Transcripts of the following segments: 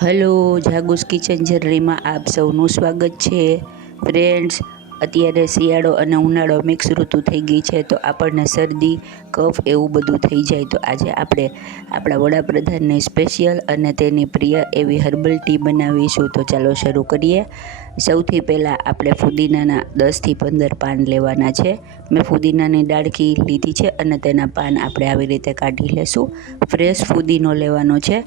Hello, જાગુસ kitchen જર્નીમાં આપ સૌનું સ્વાગત છે. ફ્રેન્ડ્સ, અત્યારે શિયાળો અને ઉનાળો મિક્સ ઋતુ થઈ ગઈ છે, તો આપણને શરદી, કફ એવું બધું થઈ જાય. તો આજે આપણે આપણા વડાપ્રધાનને સ્પેશિયલ અને તેની પ્રિય એવી હર્બલ ટી બનાવીશું. તો ચાલો શરૂ કરીએ. સૌથી પહેલાં આપણે ફુદીનાના દસથી પંદર પાન લેવાના છે. મેં ફુદીનાની ડાળખી લીધી છે અને તેના પાન આપણે આવી રીતે કાઢી લેશું. ફ્રેશ ફુદીનો લેવાનો છે.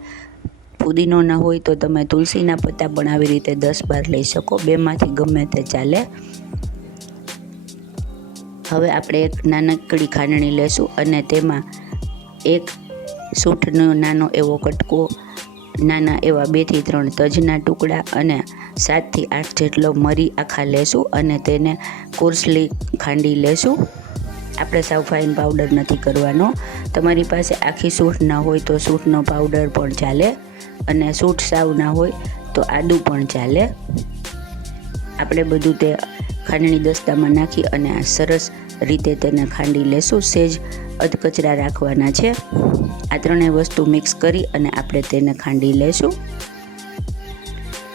ફુદીનો ના હોય તો તમે તુલસીના પત્તા પણ આવી રીતે દસ બાર લઈ શકો. બેમાંથી ગમે તે ચાલે. હવે આપણે એક નાનકડી ખાંડણી લેશું અને તેમાં એક સૂંઠનો નાનો એવો કટકો, નાના એવા બેથી ત્રણ તજના ટુકડા અને સાતથી આઠ જેટલો મરી આખા લેશું અને તેને કોર્સલી ખાંડી લેશું. આપણે સાવ ફાઇન પાવડર નથી કરવાનો. તમારી પાસે આખી સૂટ ના હોય તો સૂટનો પાવડર પણ ચાલે અને સૂટ સાવ ના હોય તો આદું પણ ચાલે. આપણે બધું તે ખાંડણી દસ્તામાં નાખી અને આ સરસ રીતે તેને ખાંડી લેશું. સેજ અધકચરા રાખવાના છે. આ ત્રણેય વસ્તુ મિક્સ કરી અને આપણે તેને ખાંડી લેશું.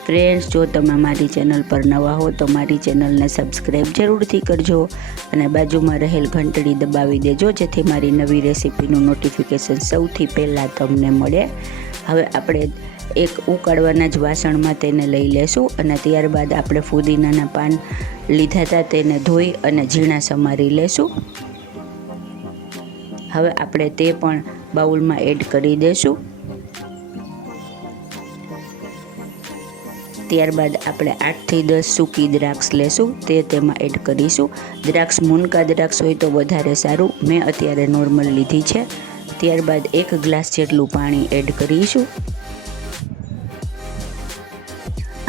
ફ્રેન્ડ્સ જો તમે મારી ચેનલ પર નવા હો તો મારી ચેનલને સબસ્ક્રાઈબ જરૂરથી કરજો અને બાજુમાં રહેલ ઘંટડી દબાવી દેજો, જેથી મારી નવી રેસીપીનું નોટિફિકેશન સૌથી પહેલાં તમને મળે. હવે આપણે એક ઉકાળવાના જ વાસણમાં તેને લઈ લેશું અને ત્યારબાદ આપણે ફુદીનાના પાન લીધા હતા તેને ધોઈ અને ઝીણા સમારી લેશું. હવે આપણે તે પણ બાઉલમાં એડ કરી દેશું. ત્યારબાદ આપણે આઠથી દસ સૂકી દ્રાક્ષ લેશું, તે તેમાં એડ કરીશું. દ્રાક્ષ મુનકા દ્રાક્ષ હોય તો વધારે સારું. મેં અત્યારે નોર્મલ લીધી છે. ત્યારબાદ એક ગ્લાસ જેટલું પાણી એડ કરીશું.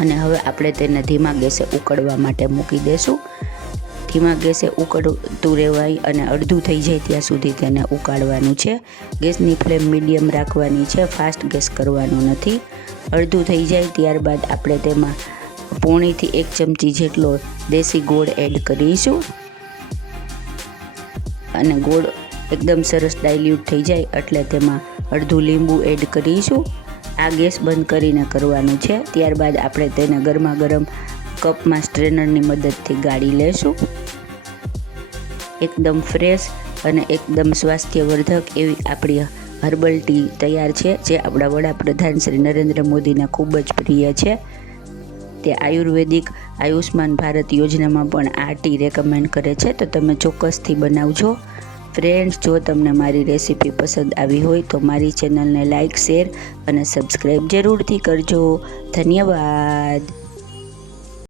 અને હવે આપણે તેને ધીમા ગેસે ઉકળવા માટે મૂકી દેશું. ધીમા ગેસે ઉકળતું રહેવાય અને અડધું થઈ જાય ત્યાં સુધી તેને ઉકાળવાનું છે. ગેસની ફ્લેમ મીડિયમ રાખવાની છે. ફાસ્ટ ગેસ કરવાનો નથી. અડધું થઈ જાય ત્યારબાદ આપણે તેમાં પોણીથી એક ચમચી જેટલો દેશી ગોળ એડ કરીશું. અને ગોળ એકદમ સરસ ડાયલ્યુટ થઈ જાય એટલે તેમાં અડધું લીંબુ એડ કરીશું. આ ગેસ બંધ કરીને કરવાનું છે. ત્યારબાદ આપણે તેને ગરમા ગરમ કપમાં સ્ટ્રેનરની મદદથી ગાળી લેશું. એકદમ ફ્રેશ અને એકદમ સ્વાસ્થ્યવર્ધક એવી આપણી હર્બલ ટી તૈયાર છે, જે આપણા વડાપ્રધાન શ્રી નરેન્દ્ર મોદીને ખૂબ જ પ્રિય છે. તે આયુર્વેદિક આયુષ્માન ભારત યોજનામાં પણ આ ટી રેકમેન્ડ કરે છે. તો તમે ચોક્કસથી બનાવજો. ફ્રેન્ડ્સ જો તમને મારી રેસીપી પસંદ આવી હોય તો મારી ચેનલને લાઇક શેર અને સબસ્ક્રાઈબ જરૂરથી કરજો. ધન્યવાદ.